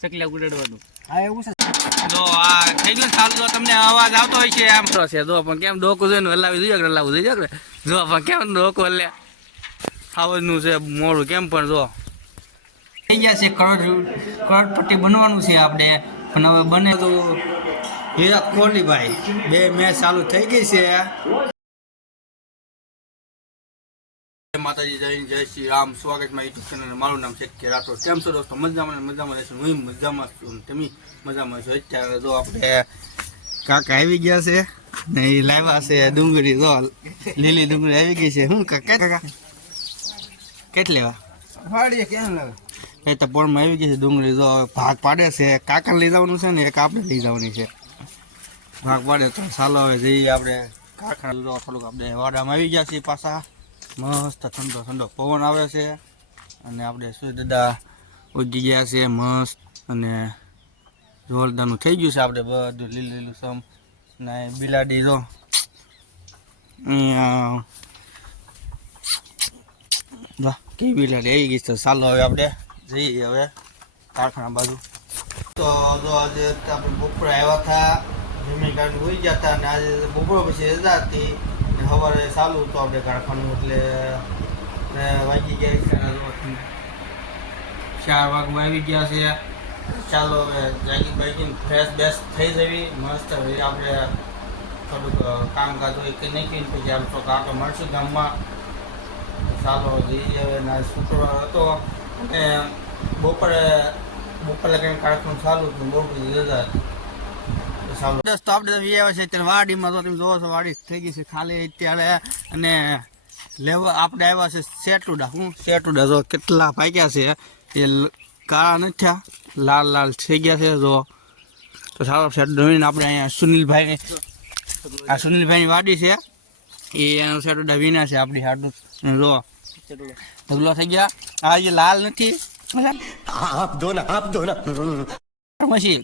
ચકલા ઉડાડવાનું. હા એવું છે. તો આ થઈ ગયું ચાલુ તો તમને અવાજ આવતો હોય છે આમ છે જો પણ કેમ ડોકું જોઈને હલાવી જોઈએ કે હલાવવું જોઈએ કે જો પણ કેમ ડોકું હલ્યા આવાજનું છે મોડું. કેમ પણ જો? થઈ ગયા છે કરોડ કરોડપટ્ટી બનવાનું છે આપણે. પણ હવે બને તો હીરા કોહલીભાઈ બે મેચ ચાલુ થઈ ગઈ છે. જય માતાજી જય જય શ્રી રામ. સ્વાગતમાં યુટ્યુબ ચેનલ મારું નામ છે કે રાઠોડ. કેમ છો દોસ્તો? મજામાં ને? મજામાં રહેશું હું મજામાં છું. તમે મજામાં છો? અત્યારે જો આપણે કાકા આવી ગયા છે. ને એ લાવ્યા છે ડુંગળી. જો લીલી ડુંગળી આવી ગઈ છે. શું કાકા કાકા કેટલી લેવા? ફાડીએ કેમ લેવા? એ તો પોળમાં આવી ગઈ છે ડુંગળી. જો ભાગ પાડે છે. કાકાને લઈ જવાનું છે ને એક આપણે લઈ જવાની છે. ભાગ પાડે તો ચાલો હવે જઈએ આપણે કાકા લો થોડુંક આપણે વાડામાં આવી ગયા છીએ પાછા. મસ્ત ઠંડો ઠંડો પવન આવે છે. અને આપણે શું દાદા ઉગી ગયા છે, મસ્ત. અને જોરદારનું થઈ ગયું છે આપણે બધું, લીલું લીલું સમ. ને બિલાડી જો. વાહ કેવી બિલાડી આવી ગઈ છે. ચાલો હવે આપણે જઈએ હવે કારખાના બાજુ. તો જો આજે આપણે બપોરે આવ્યા હતા. જમી કાઢી ગયા હતા અને આજે બપોર પછી રજા હતી. સવારે ચાલુ હતું આપણે કારખાનું એટલે વાગી ગયા છે ચાર વાગમાં આવી ગયા છે. ચાલો હવે જાગી બાગીને ફ્રેશ બેસ્ટ થઈ જવી. મસ્ત હવે આપણે થોડુંક કામકાજ હોય કે નહીં પછી આમ તો કાંટો મળશું ગામમાં. ચાલો હવે, ના, શુક્રવાર હતો. અને બપોરે બપોરે કંઈ કારખાનું ચાલુ હતું, બહુ બધી રજા હતી. દોસ્તો આપણે તો આવ્યા છે અત્યારે વાડીમાં તો તમે જોવો છો વાડી થઈ ગઈ છે ખાલી અત્યારે. અને લેવા આપણે આવ્યા છે સેટુડા હું સેટુડા જો કેટલા પાક્યા છે એ કાળા નથી થયા લાલ લાલ થઈ ગયા છે જો. તો સારો સેટુડા આપણે અહીંયા સુનિલભાઈ આ સુનિલભાઈની વાડી છે. એ એનો સેટુડા વિના છે આપણી હાટું. જો ઢગલો થઈ ગયા. આ જે લાલ નથી. આપ દો ના આપ દો ના. પછી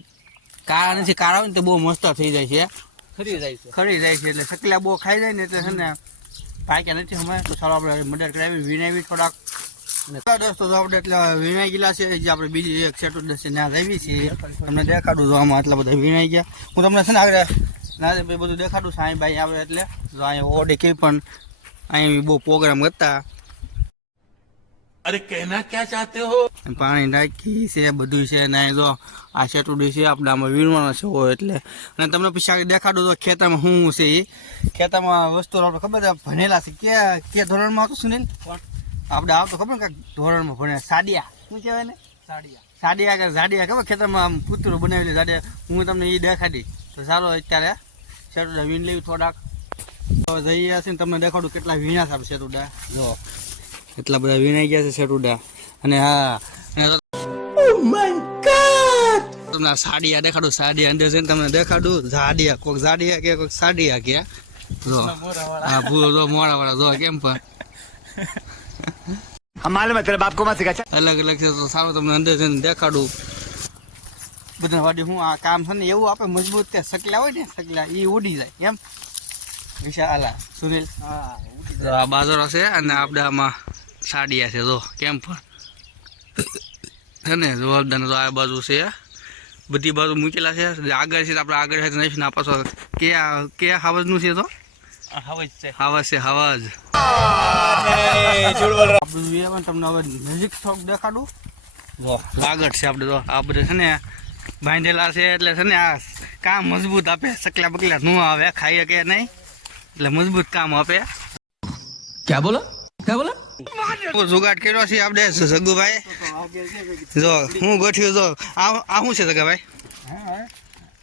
કાળા નથી કાળા હોય ને તો બહુ મસ્ત થઈ જાય છે. ખરી જાય છે. ખરી જાય છે એટલે સકલા બહુ ખાઈ જાય ને એટલે છે ને પાક્યા નથી હમણાં તો ચાલો આપણે મદદ કરાવી વિનાવી થોડાક. ને દોસ્તો તો આપણે એટલા વિનાઈ ગયેલા છે. જે આપણે બીજી એક સેટ દસ ત્યાં લાવી છે. તમને દેખાડું તો આમાં આટલા બધા વિનાઈ ગયા. હું તમને છે ને આગળ ના બધું દેખાડું સાંઈ ભાઈ આવે એટલે. જો અહીંયા ઓડી કંઈ પણ અહીં બહુ પ્રોગ્રામ કરતા અરે કહેના ક્યાં ચાહતે હો? પાણી ટાંકી છે બધું છે ને જો આ સેટુડી છે આપણામાં વીણવાનો છે હોય એટલે. અને તમને પછી દેખાડું તો ખેતરમાં શું છે એ ખેતરમાં વસ્તુ ખબર છે ભણેલા છે કે કે ધોરણમાં હતું સુનિલ? આપણે આવતો ખબર ને કાંઈક ધોરણમાં ભણે સાડિયા. શું કહેવાય ને સાડિયા. સાડિયા કે સાડિયા ખબર? ખેતરમાં આમ કૂતરું બનાવેલી ઝાડિયા હું તમને એ દેખાડી. તો ચાલો અત્યારે સેટુડા વીણ લેવી થોડાક. જઈએ છીએ તમને દેખાડું કેટલા વીણ્યા સારું સેટુડા જો. એટલા બધા વિનાઈ ગયા છે સેટુડા અને હા oh તમને સાડિયા દેખાડું સાડિયા અંદર જઈને તમને દેખાડું. ઝાડિયા કોઈક ઝાડિયા કે કોઈક સાડિયા કે. જો હા પૂરો જો મોડા વાળા જો કેમ પણ. માલુમ તેરા બાપ કોમાં શીખા અલગ અલગ છે તો સારું તમને અંદર જઈને દેખાડું. બધા વાડી હું આ કામ છે ને એવું આપે મજબૂત તે સકલા હોય ને સકલા એ ઉડી જાય એમ? વિશાલ સુનિલ. આ બાજરો છે અને આપણે આમાં સાડિયા છે તો કેમ પણ? છે ને જવાબદાર તો આ બાજુ છે બધી બાજુ મૂકેલા છે આગળ છે આપણે આગળ છે નહીં ના પાછો. કયા કયા હાવજનું છે તો? હાવજ છે. હાવજ છે હાવજ. તમને હવે નજીક થોડુંક દેખાડું? લાગડ છે આપણે તો. આપણે છે ને બાંધેલા છે એટલે છે ને આ કામ મજબૂત આપે સકલા બકલા નું આવે ખાઈએ કે નહીં. એટલે મજબૂત કામ આપે. ક્યાં બોલો? ક્યાં બોલો? જુગાડ કર્યો છે આપણે સગુભાઈ જો હું ગોઠ્યું જો. આ શું છે સગાભાઈ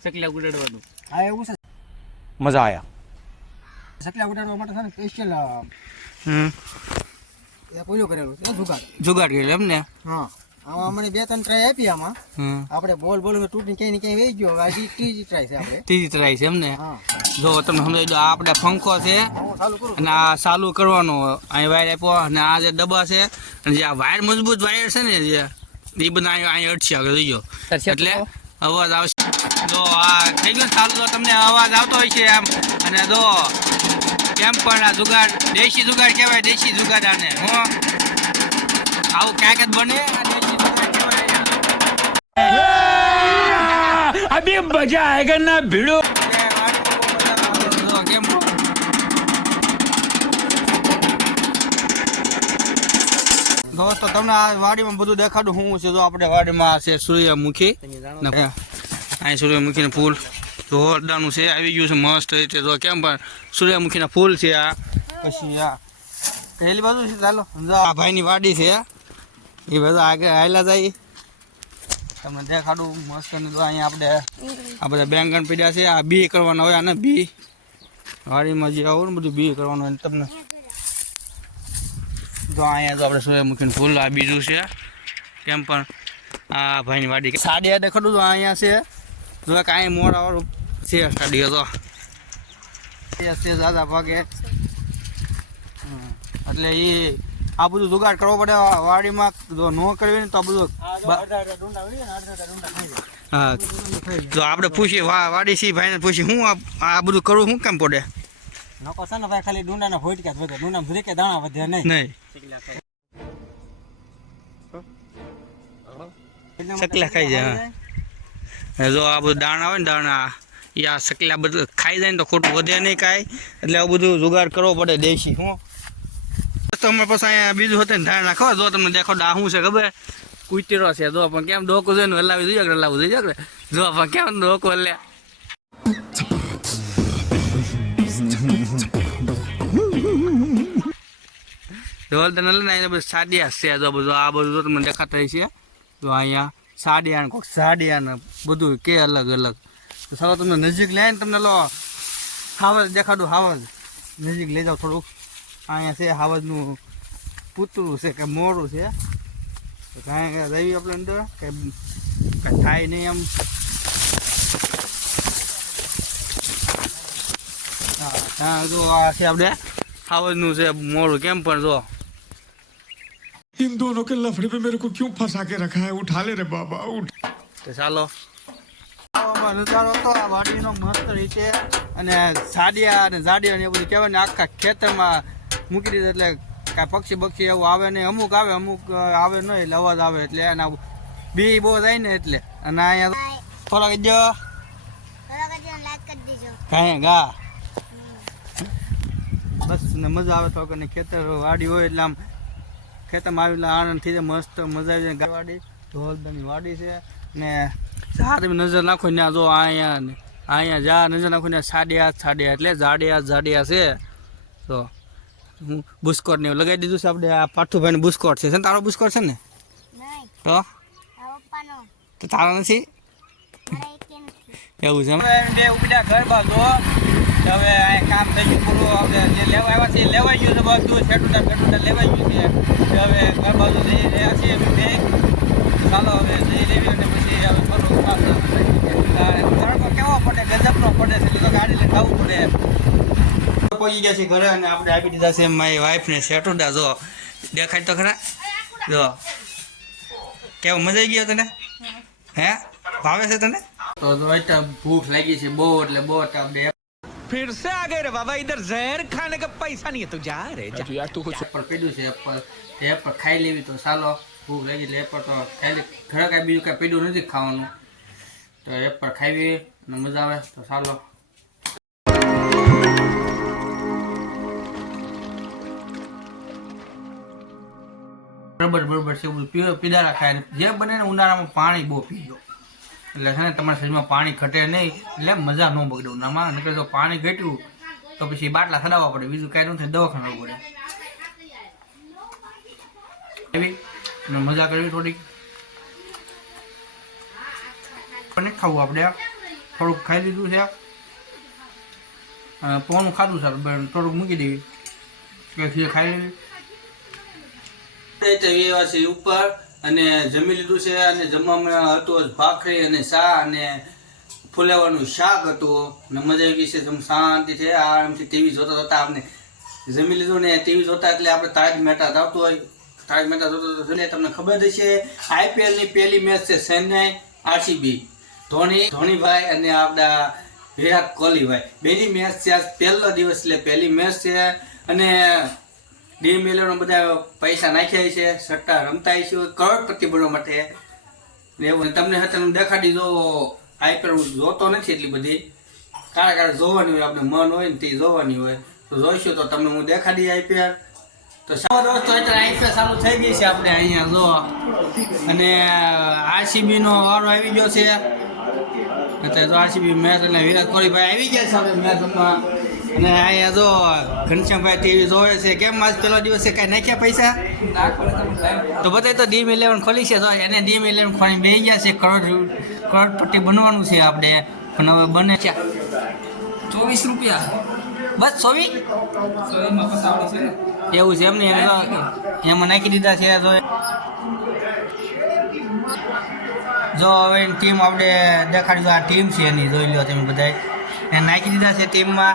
ચકલા ઉડાડવાનું. હા એવું છે. મજા આયા. ચકલા ઉડાડવા માટે છે ને સ્પેશિયલ હમ. એ કોઈનો કરેલું જુગાડ. જુગાડ કરેલું એમ ને? હા. આમાં અમને બે ત્રણ ટ્રાય આપી આમાં. હમ. આપણે બોલ બોલ તૂટી ક્યાંય ને ક્યાંય વહી ગયો. હવે હજી ત્રીજી ટ્રાય છે આપણે. ત્રીજી ટ્રાય છે એમને જો તમે સમજાવી દો આપણે પંખો છે હું ચાલુ કરું અને આ ચાલુ કરવાનો. અહીં વાયર આપ્યો અને આ જે ડબ્બા છે અને જે આ વાયર મજબૂત વાયર છે ને જે એ બધા અહીં અડશે આગળ જોઈ ગયો. એટલે અવાજ આવશે. જો આ થઈ ગયું ને ચાલુ તો તમને અવાજ આવતો હોય છે આમ અને જો કેમ પણ આ જુગાડ દેશી જુગાડ કહેવાય દેશી જુગાડ આને હું. આવું ક્યાંક જ બને આ अभी मजा आएगा ना भिड़ो કેમ દોસ્તો તમને આ વાડીમાં બધું દેખાડું શું છે જો આપણે વાડીમાં છે સૂર્યમુખી ને અહીં સૂર્યમુખીનું ફૂલ જોરદારનું છે આવી ગયું છે મસ્ત રીતે જો કેમ પણ સૂર્યમુખીના ફૂલ છે આ પછી આ પહેલી બાજુ છે ચાલો જો આ ભાઈની વાડી છે એ બધા આગળ આવેલા જાય તમને દેખાડું મસ્ત અહીંયા આપણે આ બધા બેંગણ પીડ્યા છે. આ બી કરવાના હોય આને બી વાડીમાં જે આવું ને બધું બી કરવાનું હોય તમને. જો અહીંયા તો આપણે સૂર્યમુખીનું ફૂલ, આ બીજું છે. કેમ પણ આ ભાઈની વાડી સાડી આડે ખડું તો અહીંયા છે. જો કાંઈ મોડા વાળું છે સાડી તો. દાદા ભાગે. એટલે એ આ બધું જુગાડ કરવો પડે વાડીમાં જો ન કરવી ને તો આ બધું હા જો આપણે પૂછીએ વાડી સી ભાઈને પૂછીએ હું આ બધું કરવું શું કેમ પડે? નકો છે ને ભાઈ ખાલી ડુંડાના ભોટક્યા વધે. ડુંડા ભરી કે દાણા વધે નહીં. નહીં. સકલા ખાઈ જાય, જો આ બધું દાણા હોય ને દાણા એ આ સકલા બધું ખાઈ જાય ને તો ખોટું વધે નહીં કાંઈ. એટલે આ બધું જુગાડ કરવો પડે દેશી હું? તમે પછી અહીંયા બીજું હતું ને ધ્યાન રાખો. જો તમને દેખો શું છે ખબર? કુતરો છે જો પણ કેમ ડોકો જોઈને હલાવી જોઈએ કે લાવું જોઈએ કે જો પણ કેમ ડોકો હલ્યા ઢોલ તને નલે અહીંયા બધું સાડિયા છે જો બધું. આ બધું તમને દેખાતા છે. તો અહીંયા સાડિયા કોક સાડિયા બધું કે અલગ અલગ. તો સારો તમને નજીક લે ને તમને લો. હાવજ, દેખાડું હાવજ. નજીક લઈ જાઓ થોડુંક. અહીંયા છે હાવજનું પૂતળું છે કે મોરું છે તો કાંઈ કાંઈ રહી આપણે અંદર કે કાંઈ થાય નહીં એમ હા હા જો આ છે આપણે હાવજનું છે મોરું કેમ પણ જો इन दोनों के लफड़े में मेरे को क्यों फंसा के रखा है उठा ले रे बाबा उठ તો ચાલો નજારો તો આ વાડીનો મસ્ત રીતે અને સાડિયા અને જાડિયા ને એ બધું કહેવાય ને આખા ખેતરમાં મૂકી દીધું એટલે કાંઈ પક્ષી બક્ષી એવું આવે નહીં. અમુક આવે અમુક આવે નહીં એટલે અવાજ આવે એટલે એના બી બહુ જાય ને એટલે. અને અહીંયા થોડાક દો કાંઈ ગા. બસ ને મજા આવે તો કે ખેતર વાડી હોય એટલે આમ ખેતરમાં આવી આનંદ થઈ જાય મસ્ત મજા આવી જાય ગાવાડી ઢોલદાની વાડી. છે. ને સારી નજર નાખો ને જો અહીંયા અહીંયા જા નજર નાખો ને સાડિયા સાડિયા એટલે જાડિયા જાડિયા છે. તો બુસ્કોટ ને એવું લગાવી દીધું છે આપણે. આ પાઠુભાઈને બુસ્કોટ છે. ને તારો બુસ્કોટ છે ને? તો? તો તારો નથી? એવું છે બે ઉપડ્યા ઘર બાજુ હવે આ કામ થઈ ગયું પૂરું. આપણે જે લેવા આવ્યા છે લેવાઈ ગયું છે બધું. છેટુટા ફેટુટા લેવાઈ ગયું છે. હવે ઘર બાજુ જઈ રહ્યા છીએ બે. ચાલો હવે જઈ લેવી અને પછી હવે ફરવું. તડકો કેવો પડે? ગજબનો પડે છે. તો ગાડી લઈને ખાવું પડે. પહોંચી ગયા છે ઘરે અને આપણે આપી દીધા છે મારી વાઈફને શેટુડા જો દેખાય તો ખરા જો કેવું મજા આવી ગયો તને હે ભાવે છે તને તો જો એટલે ભૂખ લાગી છે બહુ એટલે બહુ એટલે આપણે फिर से आ गए रे बाबा इधर जहर खाने का पैसा नहीं है तो जा रे जा એપલ પીડ્યું છે એપલ તે એપલ ખાઈ લેવી તો ચાલો ભૂખ લાગી એટલે એપલ તો ખાઈ લે ઘરે કાંઈ બીજું કાંઈ પીડ્યું નથી ખાવાનું તો એપલ ખાવી અને મજા આવે તો ચાલો બરાબર બરબર છે બધું પીવો જે બને ને ઉનાળામાં પાણી બહુ પીજો એટલે છે ને તમારા શરીરમાં પાણી ઘટે નહીં, એટલે મજા ન બગડે ઉનાળામાં. નીકળે તો પાણી ઘટ્યું, તો પછી બાટલા ખડાવવા પડે. બીજું કાંઈ નથી દવાખાને પડે. એવી મજા કરવી થોડીક. પણ ખાવું આપણે થોડુંક ખાઈ લીધું છે પોણું ખાધું સર થોડુંક મૂકી દેવી. કે ખાઈ લેવી. એવા છે ઉપર અને જમી લીધું છે અને જમવામાં હતું ભાખરી અને શા અને ફુલાવાનું શાક હતું મજા આવી છે શાંતિ છે, આરામથી ટીવી જોતા જોતા આપણે જમી લીધું ને ટીવી જોતા એટલે આપણે તાજ મહેતા આવતું હોય. તાજ મહેતા જોતા તમને ખબર જ છે આઈપીએલની પહેલી મેચ છે ચેન્નઈ આરસીબી. ધોની, ધોનીભાઈ અને આપણા વિરાટ કોહલીભાઈ. બેની મેચ છે પહેલો દિવસ, એટલે પહેલી મેચ છે. અને ડી મિલિયનો બધા પૈસા નાખ્યા છે, સટ્ટા રમતા છે કરોડપતિ બનવા માટે. એવું તમને તમને દેખાડી જો આઈપીએલ હું જોતો નથી એટલી બધી. કાળા કાળા જોવાની હોય, આપણે મન હોય ને તે જોવાની હોય. તો જોઈશું તો તમને હું દેખાડી આઈપીએલ તો સાવ દોસ્તો, અત્યારે આઈપીએલ ચાલુ થઈ ગઈ છે આપણે અહીંયા, જો. અને આરસીબી નો વારો આવી ગયો છે. અત્યારે તો આરસીબી મેચ અને વિરાટ કોહલીભાઈ આવી ગયા છે આપણે મેચમાં અને અહીંયા જો ઘનશ્યામભાઈ ટીવી જોવે છે. કેમ આજ પેલો દિવસ છે કાંઈ નાખ્યા પૈસા? તો બધા તો ડીમ ઇલેવન ખોલી છે. તો એને ડીમ ઇલેવન ખોલી બે ગયા છે. કરોડ કરોડપટ્ટી બનવાનું છે આપણે. પણ હવે બને છે ચોવીસ રૂપિયા. બસ સોવી એવું છે એમને એમાં નાખી દીધા. છે. જો હવે ટીમ આપણે દેખાડી દો આ ટીમ છે એની. જોઈ લો તમે બધાય. એને નાખી દીધા છે ટીમમાં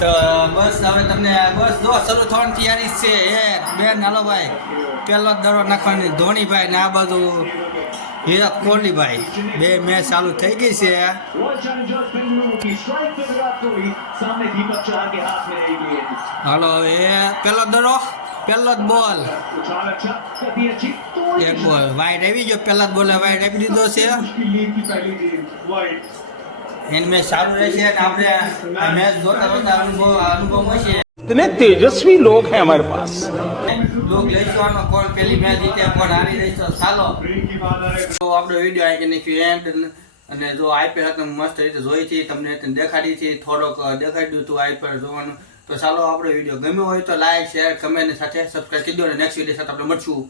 તો બસ હવે તમને બસ જો શરૂ થવાની તૈયારી છે. એ બેન હાલો ભાઈ પહેલો દરો નાખવાની. ધોનીભાઈ ને આ બાજુ વિરાટ કોહલીભાઈ. બે મેચ ચાલુ થઈ ગઈ છે. હાલો એ પહેલો દરો પહેલો જ બોલ. એક બોલ. વાઇડ આવી ગયો. પહેલા જ બોલે વાઇડ આપી દીધો છે. की लीड की पहली गेंद वाइड એની મેચ સારું રહેશે અને આપણે આ મેચ જોતા જોતા અનુભવ અનુભવ હશે इतने तेजस्वी लोग हैं हमारे पास લોક લઈશું આનો કોણ પેલી મેચ જીતે કોણ હારી રહી તો ચાલો ब्रेक की बात आ रही તો આપણો વિડીયો અહીં નાખ્યું એન્ડ અને જો આઈપીએલ તમે મસ્ત રીતે જોઈ હતી તમને તે દેખાડી હતી થોડોક દેખાડી દીધું હતું આઈપીએલ જોવાનું તો ચાલો આપણો વિડીયો ગમ્યો હોય તો લાઈક શેર કમેન્ટ સાથે સબસ્ક્રાઈબ કરી દો અને નેક્સ્ટ વિડીયો સાથે આપણે મળશું